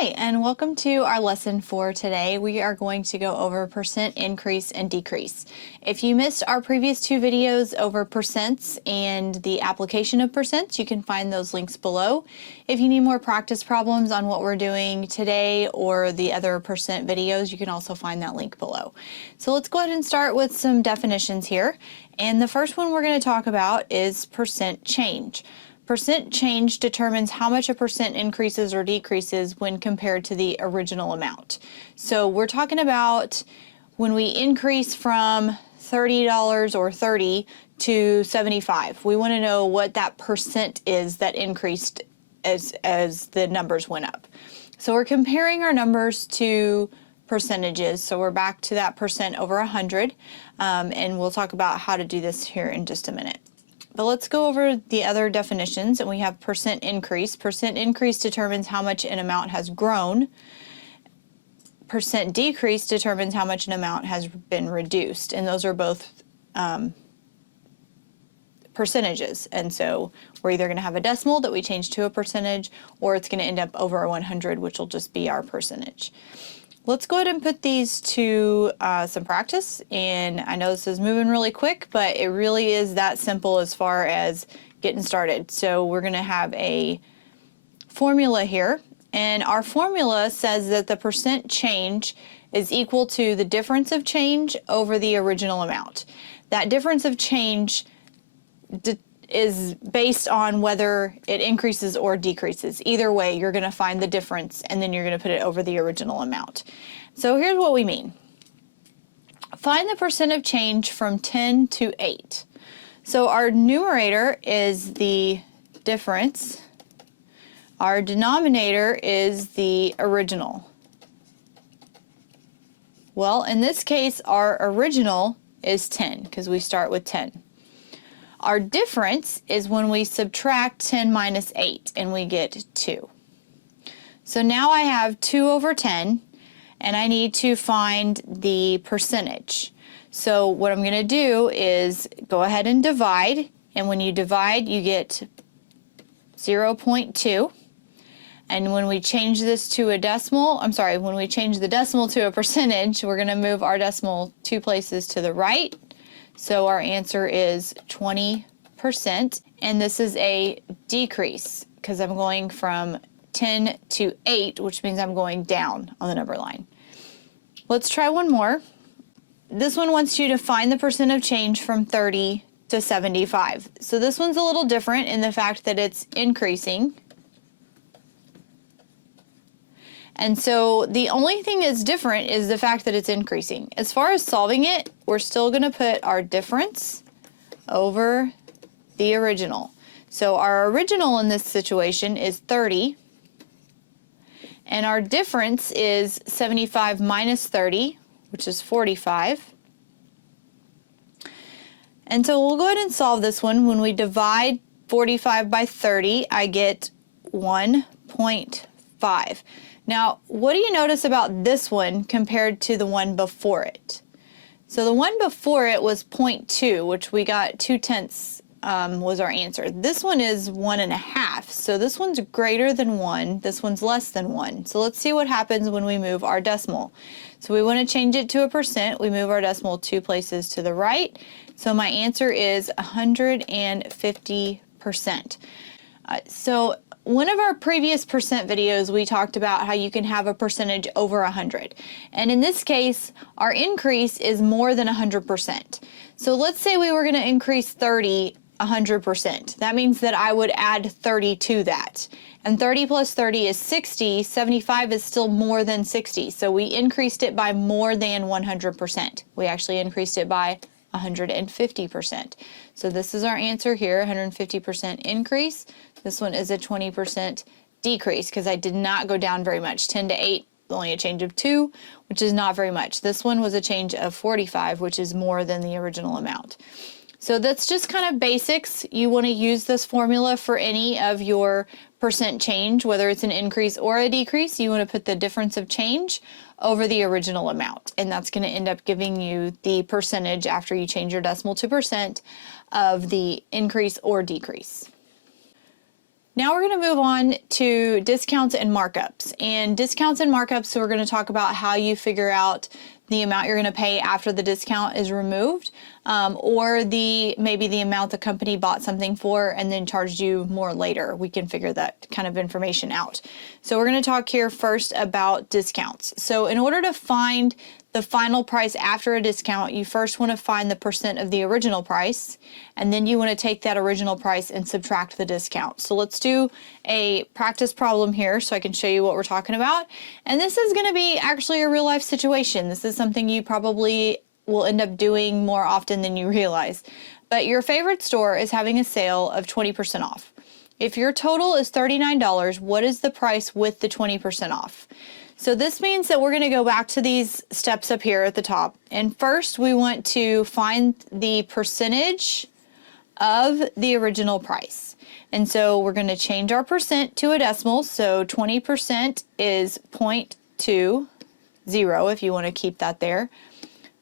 Hi, and welcome to our lesson for today. We are going to go over percent increase and decrease. If you missed our previous two videos over percents and the application of percents, you can find those links below. If you need more practice problems on what we're doing today or the other percent videos, you can also find that link below. So let's go ahead and start with some definitions here. And the first one we're going to talk about is percent change. Percent change determines how much a percent increases or decreases when compared to the original amount. So we're talking about when we increase from $30 or 30 to 75. We want to know what that percent is that increased as the numbers went up. So we're comparing our numbers to percentages. So we're back to that percent over 100, and we'll talk about how to do this here in just a minute. But let's go over the other definitions, and we have percent increase. Percent increase determines how much an amount has grown. Percent decrease determines how much an amount has been reduced, and those are both percentages. And so we're either going to have a decimal that we change to a percentage, or it's going to end up over 100, which will just be our percentage. Let's go ahead and put these to some practice, and I know this is moving really quick, but it really is that simple as far as getting started. So we're going to have a formula here, and our formula says that the percent change is equal to the difference of change over the original amount. That difference of change is based on whether it increases or decreases. Either way, you're going to find the difference, and then you're going to put it over the original amount. So here's what we mean. Find the percent of change from 10 to 8. So our numerator is the difference. Our denominator is the original. Well, in this case, our original is 10 because we start with 10. Our difference is when we subtract 10 minus 8, and we get 2. So now I have 2 over 10, and I need to find the percentage. So what I'm going to do is go ahead and divide, and when you divide, you get 0.2. And when we change this to a decimal, when we change the decimal to a percentage, we're going to move our decimal 2 places to the right. So our answer is 20%, and this is a decrease because I'm going from 10 to 8, which means I'm going down on the number line. Let's try one more. This one wants you to find the percent of change from 30 to 75. So this one's a little different in the fact that it's increasing. And so the only thing that's different is the fact that it's increasing. As far as solving it, we're still going to put our difference over the original. So our original in this situation is 30, and our difference is 75 minus 30, which is 45. And so we'll go ahead and solve this one. When we divide 45 by 30, I get 1.5. Now, what do you notice about this one compared to the one before it? So the one before it was 0.2, which we got 2/10 was our answer. This one is 1.5, so this one's greater than 1, this one's less than 1. So let's see what happens when we move our decimal. So we want to change it to a percent. We move our decimal 2 places to the right. So my answer is 150%. So one of our previous percent videos, we talked about how you can have a percentage over 100. And in this case, our increase is more than 100%. So let's say we were going to increase 30 100%. That means that I would add 30 to that. And 30 plus 30 is 60. 75 is still more than 60. So we increased it by more than 100%. We actually increased it by 150%. So this is our answer here, 150% increase. This one is a 20% decrease because I did not go down very much. 10 to 8, only a change of 2, which is not very much. This one was a change of 45, which is more than the original amount. So that's just kind of basics. You want to use this formula for any of your percent change, whether it's an increase or a decrease. You want to put the difference of change over the original amount, and that's going to end up giving you the percentage after you change your decimal to percent of the increase or decrease. Now we're going to move on to discounts and markups. And discounts and markups, so we're going to talk about how you figure out the amount you're going to pay after the discount is removed, or maybe the amount the company bought something for and then charged you more later. We can figure that kind of information out. So we're going to talk here first about discounts. So in order to find the final price after a discount, you first want to find the percent of the original price, and then you want to take that original price and subtract the discount. So let's do a practice problem here so I can show you what we're talking about. And this is going to be actually a real life situation. This is something you probably will end up doing more often than you realize. But your favorite store is having a sale of 20% off. If your total is $39, what is the price with the 20% off? So this means that we're going to go back to these steps up here at the top. And first we want to find the percentage of the original price. And so we're going to change our percent to a decimal. So 20% is 0.20, if you want to keep that there,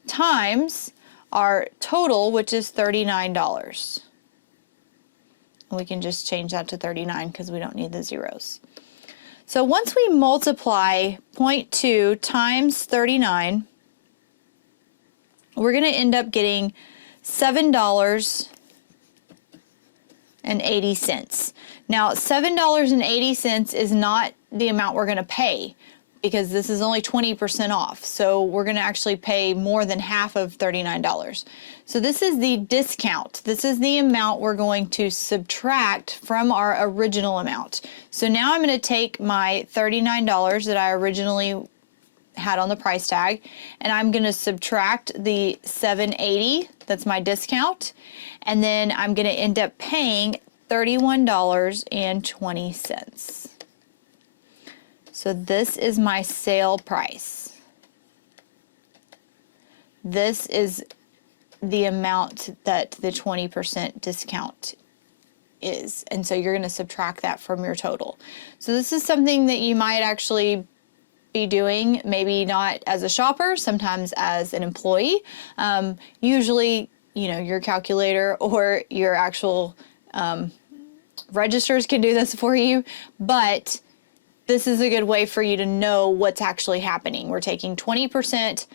times our total, which is $39. We can just change that to 39 because we don't need the zeros. So once we multiply 0.2 times 39, we're going to end up getting $7.80. Now, $7.80 is not the amount we're going to pay, because this is only 20% off. So we're going to actually pay more than half of $39. So this is the discount. This is the amount we're going to subtract from our original amount. So now I'm going to take my $39 that I originally had on the price tag, and I'm going to subtract the $7.80, that's my discount, and then I'm going to end up paying $31.20. So this is my sale price. This is the amount that the 20% discount is. And so you're going to subtract that from your total. So this is something that you might actually be doing, maybe not as a shopper, sometimes as an employee. Usually, you know, your calculator or your actual registers can do this for you, but this is a good way for you to know what's actually happening. We're taking 20%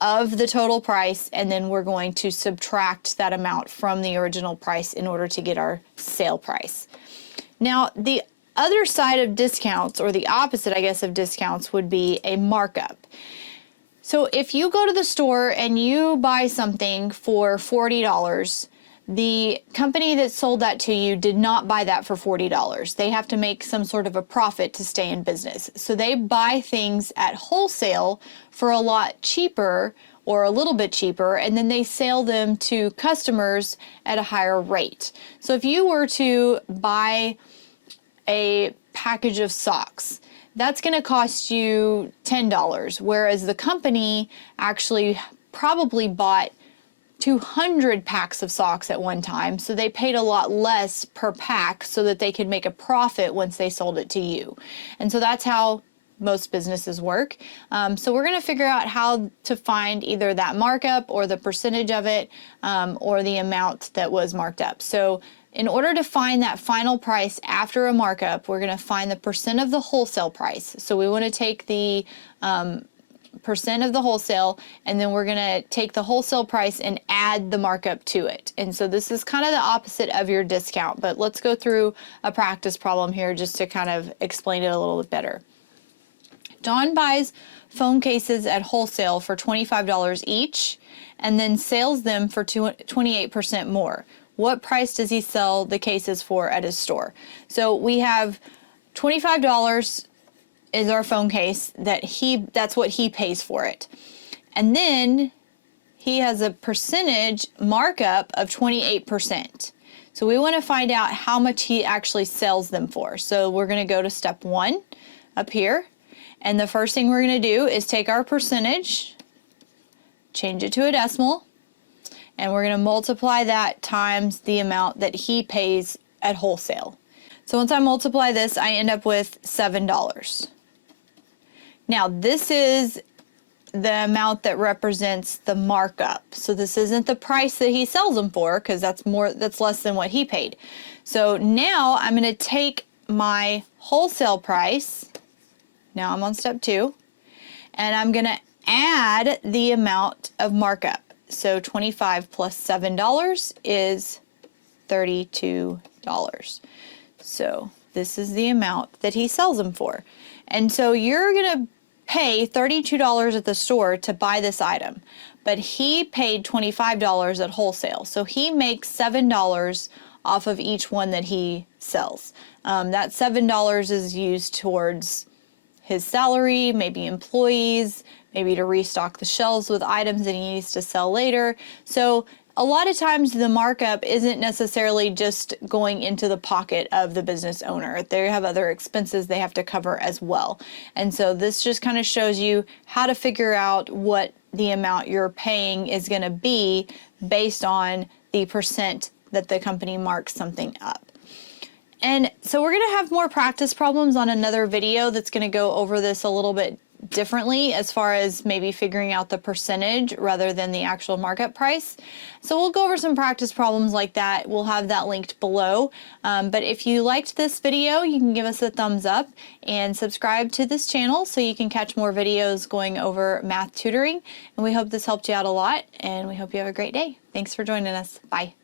of the total price, and then we're going to subtract that amount from the original price in order to get our sale price. Now, the other side of discounts, or the opposite, I guess, of discounts would be a markup. So if you go to the store and you buy something for $40, the company that sold that to you did not buy that for $40. They have to make some sort of a profit to stay in business. So they buy things at wholesale for a lot cheaper, or a little bit cheaper, and then they sell them to customers at a higher rate. So if you were to buy a package of socks, that's going to cost you $10, whereas the company actually probably bought 200 packs of socks at one time, so they paid a lot less per pack so that they could make a profit once they sold it to you. And so that's how most businesses work. So we're going to figure out how to find either that markup or the percentage of it, or the amount that was marked up. So in order to find that final price after a markup, we're going to find the percent of the wholesale price. So we want to take the percent of the wholesale, and then we're going to take the wholesale price and add the markup to it. And so this is kind of the opposite of your discount, but let's go through a practice problem here just to kind of explain it a little bit better. Dawn buys phone cases at wholesale for $25 each and then sells them for 28% more. What price does he sell the cases for at his store? So we have $25 is our phone case that's what he pays for it. And then he has a percentage markup of 28%. So we want to find out how much he actually sells them for. So we're going to go to step 1 up here. And the first thing we're going to do is take our percentage, change it to a decimal, and we're going to multiply that times the amount that he pays at wholesale. So once I multiply this, I end up with $7. Now, this is the amount that represents the markup. So this isn't the price that he sells them for, because that's less than what he paid. So now I'm going to take my wholesale price. Now I'm on step 2, and I'm going to add the amount of markup. So 25 plus $7 is $32. So this is the amount that he sells them for. And so you're going to pay $32 at the store to buy this item, but he paid $25 at wholesale. So he makes $7 off of each one that he sells. That $7 is used towards his salary, maybe employees, maybe to restock the shelves with items that he needs to sell later. So a lot of times the markup isn't necessarily just going into the pocket of the business owner. They have other expenses they have to cover as well. And so this just kind of shows you how to figure out what the amount you're paying is going to be based on the percent that the company marks something up. And so we're going to have more practice problems on another video that's going to go over this a little bit differently as far as maybe figuring out the percentage rather than the actual markup price. So we'll go over some practice problems like that. We'll have that linked below. But if you liked this video, you can give us a thumbs up and subscribe to this channel so you can catch more videos going over math tutoring. And we hope this helped you out a lot, and we hope you have a great day. Thanks for joining us. Bye.